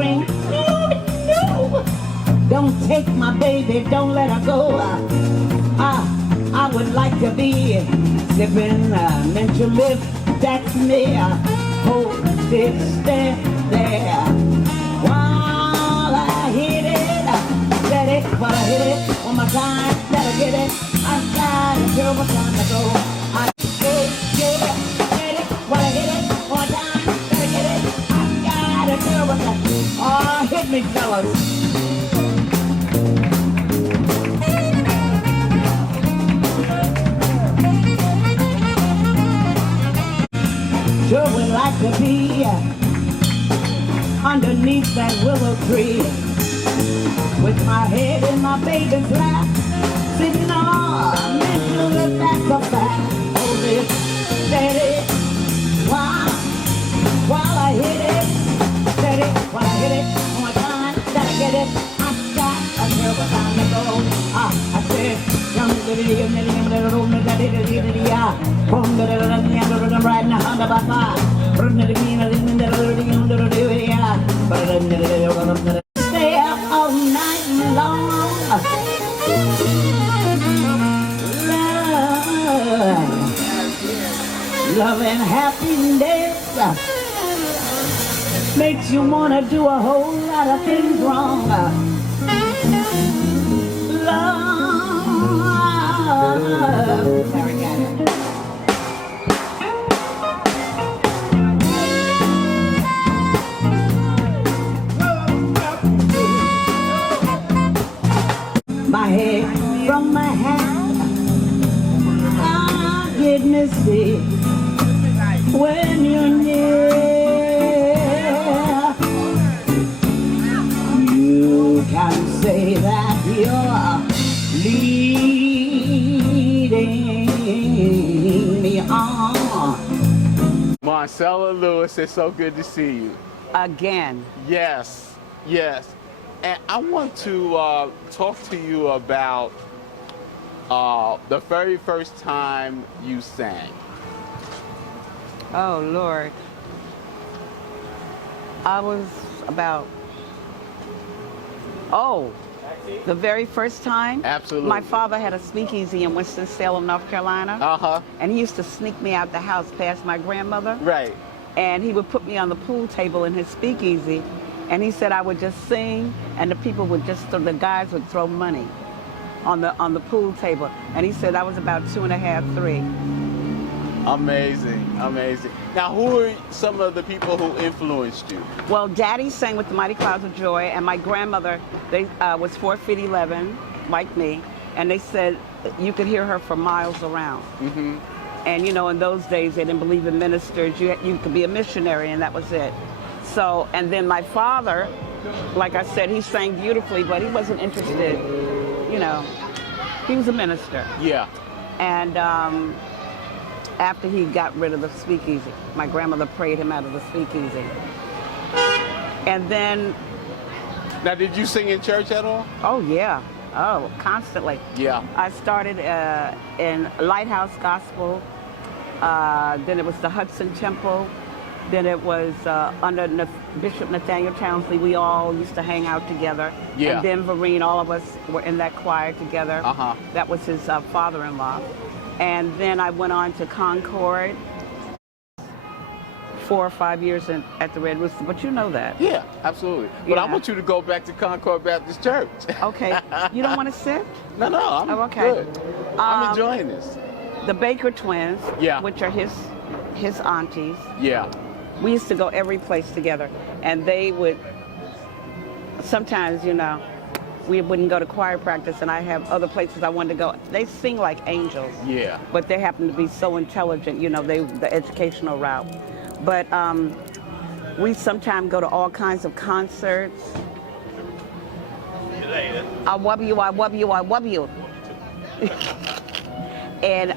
scream, no, no, don't take my baby, don't let her go. I would like to be sipping mental lift, that's me. Hold it, stand there while I hit it, let it, while I hit it, one more time, let her get it. I got a terrible time to go. I get it, let it, while I hit it, one more time, let her get it. I got a terrible time. Oh, hit me, fellas. Sure would like to be underneath that willow tree with my head in my baby's lap, sitting on mentally back to back. Hold it, steady, while I hit it, steady, while I hit it, one more time, gotta get it. I got a terrible time to go. I said, young right now, stay up all night long. Love and happiness makes you wanna do a whole lot of things wrong. Sorry, guys. My head from my hat, I get misty when you're near. You can say that you're leading me on. Boncellia Lewis, it's so good to see you. Again. Yes, yes. And I want to talk to you about the very first time you sang. Oh, Lord. I was about, the very first time? Absolutely. My father had a speakeasy in Winston-Salem, North Carolina. Uh-huh. And he used to sneak me out the house past my grandmother. Right. And he would put me on the pool table in his speakeasy. And he said I would just sing, and the people would the guys would throw money on the pool table. And he said I was about 2.5, 3. Amazing, amazing. Now, who are some of the people who influenced you? Well, Daddy sang with the Mighty Clouds of Joy, and my grandmother was 4 feet 11, like me, and they said you could hear her for miles around. Mm-hmm. And you know, in those days, they didn't believe in ministers. You could be a missionary, and that was it. So, and then my father, like I said, he sang beautifully, but he wasn't interested, you know. He was a minister. Yeah. And after he got rid of the speakeasy, my grandmother prayed him out of the speakeasy. And then... Now, did you sing in church at all? Oh, yeah. Oh, constantly. Yeah. I started in Lighthouse Gospel. Then it was the Hudson Temple. Then it was under Bishop Nathaniel Townsley. We all used to hang out together. Yeah. And then Vereen, all of us were in that choir together. Uh-huh. That was his father-in-law. And then I went on to Concord. 4 or 5 years at the Red Rooster, but you know that. Yeah, absolutely. But I want you to go back to Concord Baptist Church. Okay. You don't want to sit? No, I'm good. I'm enjoying this. The Baker twins, yeah, which are his aunties. Yeah. We used to go every place together, and they would, sometimes, you know, we wouldn't go to choir practice, and I have other places I wanted to go. They sing like angels. Yeah. But they happen to be so intelligent, you know, the educational route. But we sometimes go to all kinds of concerts. I love you, I love you, I love you. And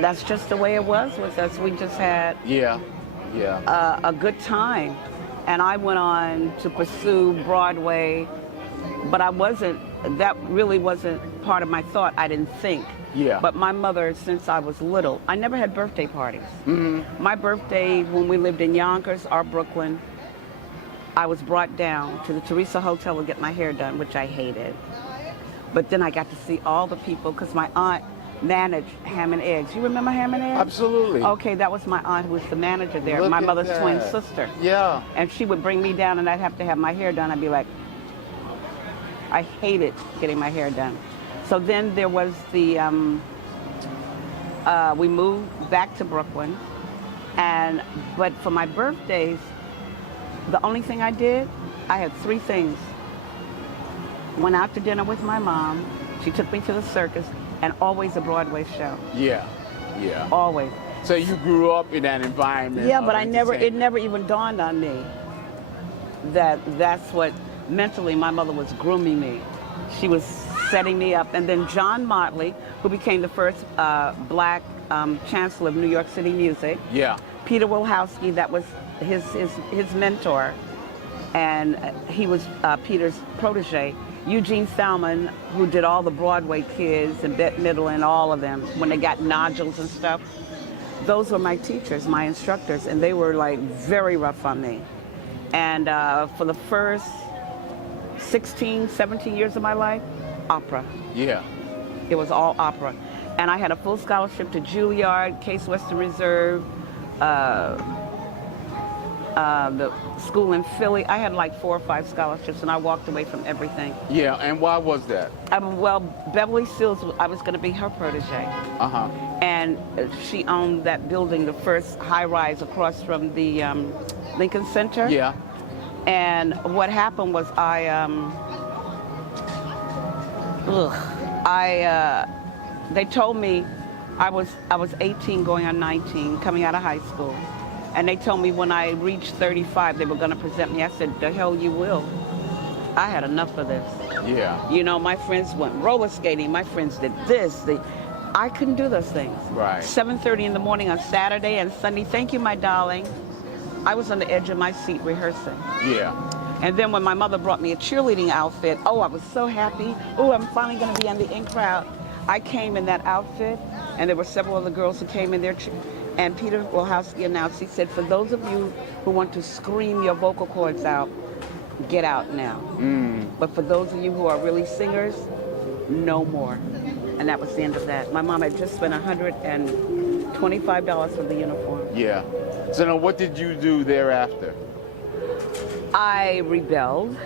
that's just the way it was with us. We just had a good time. And I went on to pursue Broadway, but that really wasn't part of my thought. I didn't think. Yeah. But my mother, since I was little, I never had birthday parties. Mm-hmm. My birthday, when we lived in Yonkers or Brooklyn, I was brought down to the Teresa Hotel to get my hair done, which I hated. But then I got to see all the people because my aunt managed Ham and Eggs. You remember Ham and Eggs? Absolutely. Okay, that was my aunt who was the manager there, Look my at mother's that. twin sister. Yeah. And she would bring me down and I'd have to have my hair done. I'd be like, I hated getting my hair done. So then there was the, we moved back to Brooklyn. But for my birthdays, the only thing I did, I had 3 things. Went out to dinner with my mom. She took me to the circus, and always a Broadway show. Yeah. Yeah. Always. So you grew up in that environment. Yeah, of but it entertainment. never even dawned on me that that's what mentally my mother was grooming me. She was setting me up. And then John Motley, who became the first black chancellor of New York City Music. Yeah. Peter Wilhowsky, that was his mentor, and he was Peter's protege. Eugene Salmon, who did all the Broadway kids and Bette Midler and all of them when they got nodules and stuff. Those were my teachers, my instructors, and they were like very rough on me. And for the first 16, 17 years of my life, opera. Yeah. It was all opera. And I had a full scholarship to Juilliard, Case Western Reserve, the school in Philly. I had like 4 or 5 scholarships, and I walked away from everything. Yeah, and why was that? Well, Beverly Sills, I was going to be her protege. Uh-huh. And she owned that building, the first high-rise across from the Lincoln Center. Yeah. And what happened was they told me I was 18 going on 19, coming out of high school. And they told me when I reached 35, they were going to present me. I said, the hell you will. I had enough of this. Yeah. You know, my friends went roller skating. My friends did this. I couldn't do those things. Right. 7:30 in the morning on Saturday and Sunday. Thank you, my darling. I was on the edge of my seat rehearsing. Yeah. And then when my mother brought me a cheerleading outfit, oh, I was so happy. Oh, I'm finally going to be in the in crowd. I came in that outfit, and there were several other girls who came in there. And Peter Wilhowsky announced, he said, for those of you who want to scream your vocal cords out, get out now. But for those of you who are really singers, no more. And that was the end of that. My mom had just spent $125 for the uniform. Yeah. So now what did you do thereafter? I rebelled.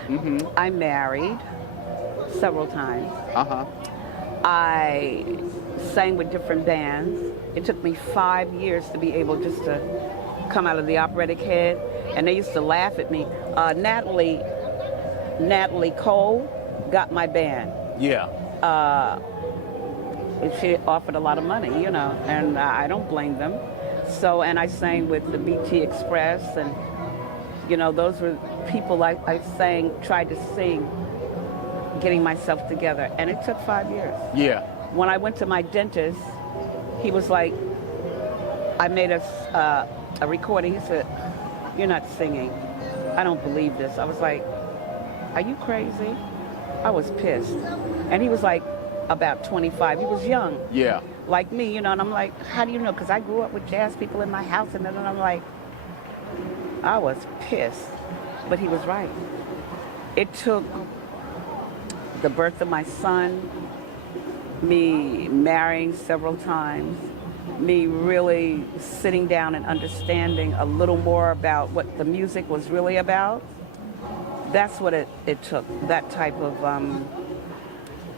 I married several times. Uh-huh. I sang with different bands. It took me 5 years to be able just to come out of the operatic head. And they used to laugh at me. Natalie Cole got my band. Yeah. She offered a lot of money, you know, and I don't blame them. So, and I sang with the BT Express, and, you know, those were people I tried to sing, getting myself together. And it took 5 years. Yeah. When I went to my dentist, he was like, I made a recording. He said, you're not singing. I don't believe this. I was like, are you crazy? I was pissed. And he was like about 25. He was young. Yeah. Like me, you know, and I'm like, how do you know? Because I grew up with jazz people in my house, and then I'm like, I was pissed. But he was right. It took the birth of my son, me marrying several times, me really sitting down and understanding a little more about what the music was really about. That's what it took, that type of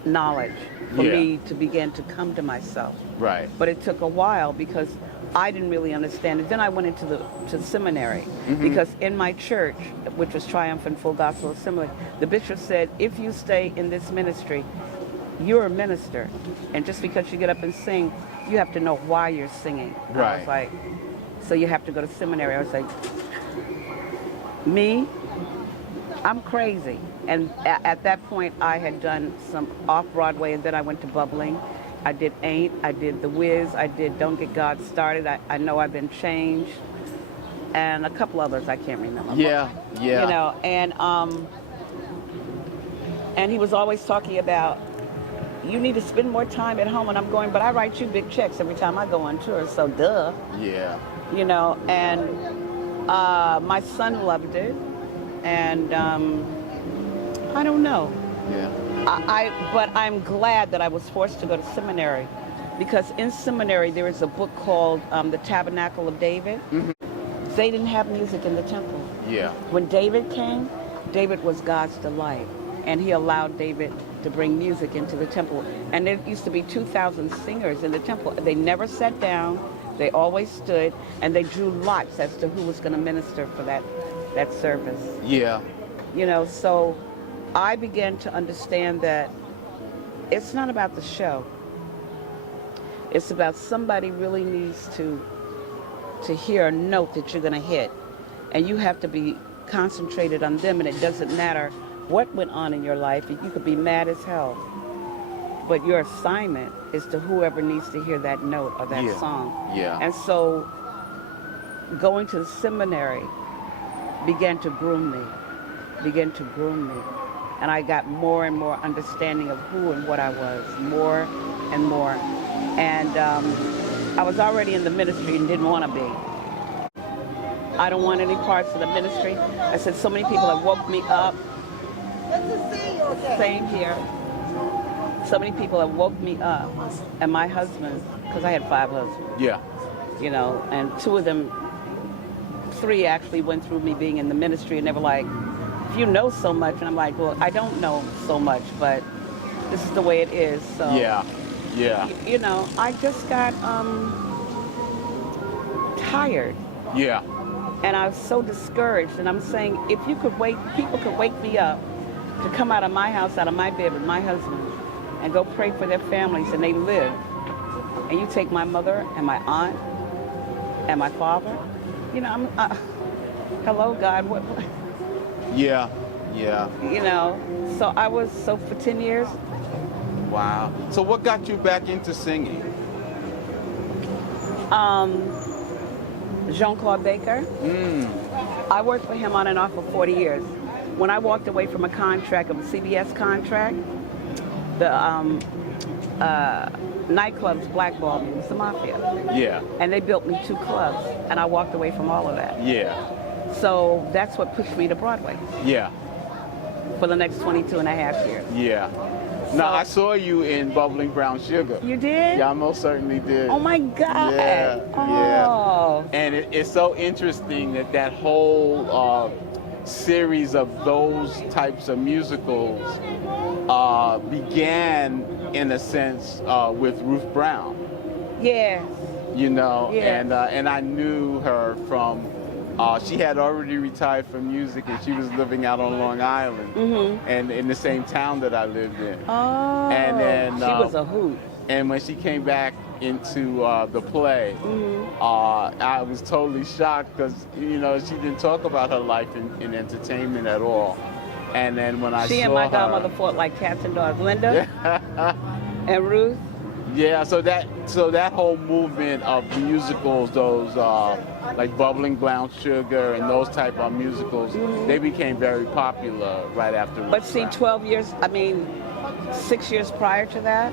knowledge for me to begin to come to myself. Right. But it took a while because I didn't really understand it. Then I went into the seminary because in my church, which was Triumphant Full Gospel Assembly, the bishop said, if you stay in this ministry, you're a minister. And just because you get up and sing, you have to know why you're singing. Right. I was like, so you have to go to seminary. I was like, me? I'm crazy. And at that point, I had done some off-Broadway, and then I went to bubbling. I did Ain't, I did The Wiz, I did Don't Get God Started, I Know I've Been Changed, and a couple others I can't remember. Yeah, yeah. You know, and he was always talking about, you need to spend more time at home, and I'm going, but I write you big checks every time I go on tour, so duh. Yeah. You know, and my son loved it. and I don't know. Yeah. But I'm glad that I was forced to go to seminary, because in seminary there is a book called The Tabernacle of David. They didn't have music in the temple. Yeah. When David came, David was God's delight, and he allowed David to bring music into the temple. And there used to be 2,000 singers in the temple. They never sat down. They always stood, and they drew lots as to who was going to minister for that service. Yeah. You know, so I began to understand that it's not about the show. It's about somebody really needs to hear a note that you're going to hit, and you have to be concentrated on them, and it doesn't matter what went on in your life. You could be mad as hell, but your assignment is to whoever needs to hear that note or that song. Yeah. And so going to the seminary began to groom me. And I got more and more understanding of who and what I was, more and more. And I was already in the ministry and didn't want to be. I don't want any parts of the ministry. I said, so many people have woke me up. Good to see you again. Same here. So many people have woke me up. And my husband, because I had 5 husbands. Yeah. You know, and 2 of them, 3 actually went through me being in the ministry, and they were like, you know so much. And I'm like, well, I don't know so much, but this is the way it is. So Yeah. Yeah. you know, I just got tired, Yeah. and I was so discouraged. And I'm saying, if you could people could wake me up to come out of my house, out of my bed with my husband, and go pray for their families, and they live. And you take my mother and my aunt and my father. You know, hello, God, what? Yeah. Yeah. You know, so I was, for 10 years. Wow. So what got you back into singing? Jean-Claude Baker. I worked for him on and off for 40 years. When I walked away from a contract, of a CBS contract, the nightclubs blackballed me. It was the mafia. Yeah. And they built me 2 clubs, and I walked away from all of that. Yeah. So that's what pushed me to Broadway Yeah. for the next 22 and a half years. Yeah. Now, I saw you in Bubbling Brown Sugar. You did? Yeah, I most certainly did. Oh my God. Yeah, Oh. And it's so interesting that whole series of those types of musicals began, in a sense, with Ruth Brown. Yes. You know, Yeah. and I knew her from. She had already retired from music, and she was living out on Long Island, and in the same town that I lived in. Oh. And then she was a hoot. And when she came back into the play, I was totally shocked, because you know, she didn't talk about her life in entertainment at all. And then when I She saw and my her, godmother fought like cats and dogs. Linda and Ruth. yeah, so that whole movement of musicals, those like Bubbling Brown Sugar and those type of musicals, they became very popular right after. But see, 6 years prior to that,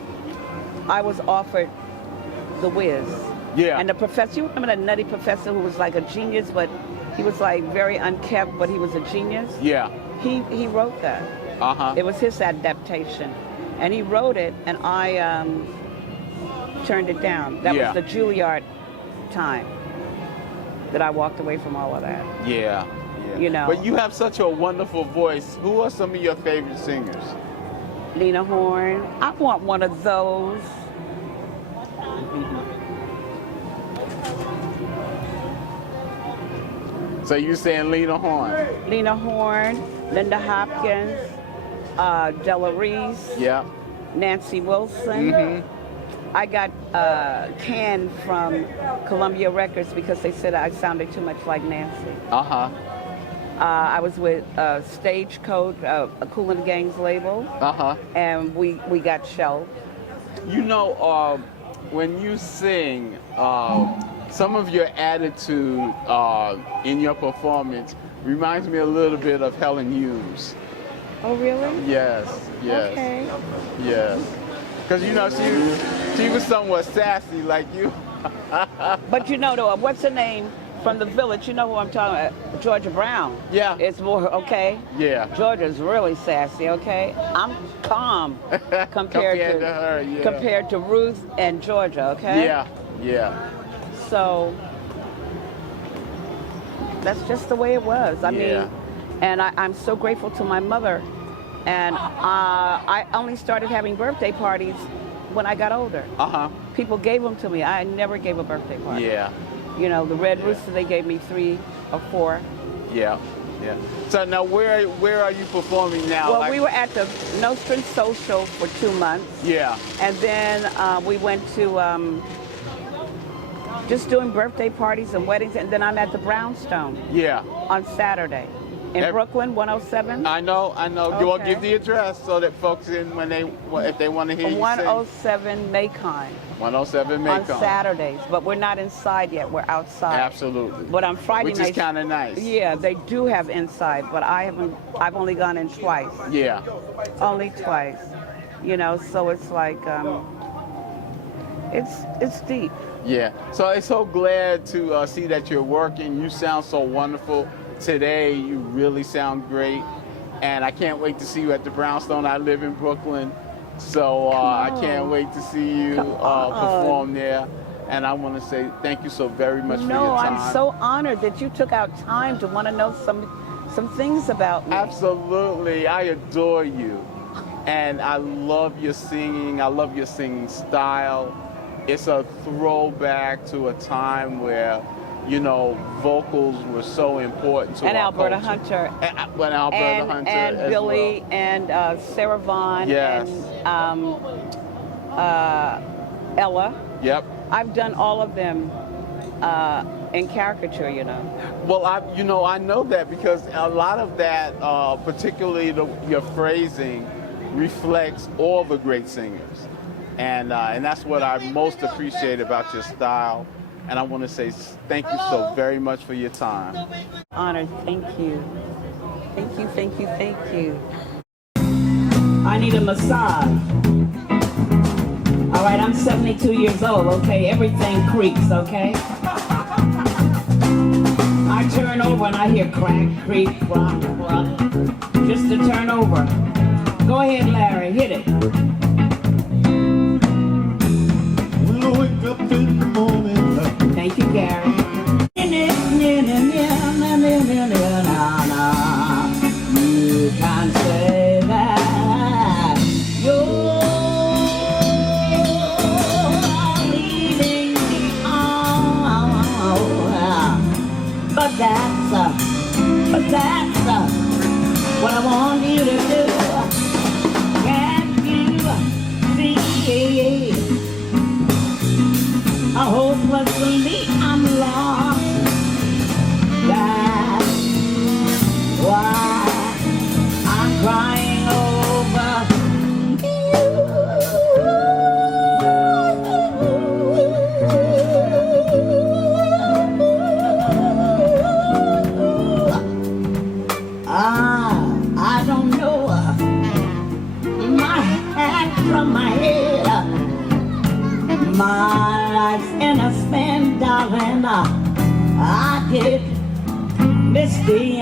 I was offered The Wiz. Yeah. And the professor, you remember that nutty professor who was like a genius, but he was like very unkempt, but he was a genius? Yeah. He wrote that. Uh-huh. It was his adaptation. And he wrote it, and I turned it down. That was the Juilliard time that I walked away from all of that. Yeah. You know. But you have such a wonderful voice. Who are some of your favorite singers? Lena Horne. I want one of those. So you saying Lena Horne? Lena Horne, Linda Hopkins, Della Reese, Yeah. Nancy Wilson. I got canned from Columbia Records because they said I sounded too much like Nancy. Uh-huh. I was with Stagecoach, a Kool and the Gang's label, Uh-huh. and we got shelved. You know, when you sing, some of your attitude in your performance reminds me a little bit of Helen Hughes. Oh, really? Yes, yes, Okay. yes. Because, you know, she was somewhat sassy like you. But you know, though, what's her name from the village. You know who I'm talking about? Georgia Brown. Yeah. It's more, okay? Yeah. Georgia's really sassy, okay? I'm calm compared to her, yeah. compared to Ruth and Georgia, okay? Yeah, yeah. So that's just the way it was. I mean, and I'm so grateful to my mother. And I only started having birthday parties when I got older. Uh-huh. People gave them to me. I never gave a birthday party. Yeah. You know, the Red Rooster, they gave me 3 or 4. Yeah, yeah. So now where are you performing now? Well, like, we were at the Nostrand Social for 2 months. Yeah. And then we went to just doing birthday parties and weddings. And then I'm at the Brownstone Yeah. on Saturday. In Brooklyn, 107. I know. Okay. Well, give the address so that folks if they want to hear you 107 Macon. sing. 107 Macon. On Saturdays, but we're not inside yet. We're outside. Absolutely. But on Friday Which nights, is kind of nice. yeah, they do have inside, but I've only gone in twice. Yeah. Only twice. You know, so it's like it's deep. Yeah. So I'm so glad to see that you're working. You sound so wonderful. Today, you really sound great. And I can't wait to see you at the Brownstone. I live in Brooklyn. So I can't wait to see you perform there. And I want to say thank you so very much for your time. I'm so honored that you took out time to want to know some things about me. Absolutely. I adore you. And I love your singing. I love your singing style. It's a throwback to a time where, you know, vocals were so important to and our Alberta culture. Hunter. And Alberta Hunter and as Billy well. and Sarah Vaughan Yes. and Ella. Yep. I've done all of them in caricature, you know. Well, I know that because a lot of that, particularly your phrasing, reflects all the great singers, and that's what I most appreciate about your style. And I want to say thank you so very much for your time. Honored, thank you. Thank you, thank you, thank you. I need a massage. All right, I'm 72 years old, okay? Everything creaks, okay? I turn over and I hear crack, creak, rock, rock, just to turn over. Go ahead, Larry, hit it. When I wake up in the morning, Thank you, Gary. You can say that you're leaving me on, but that's what I want you to do. Can't you see? Hopelessly I'm lost. That's why I'm crying over I don't know my hat from my head. My life's in a spin, darling. I get misty.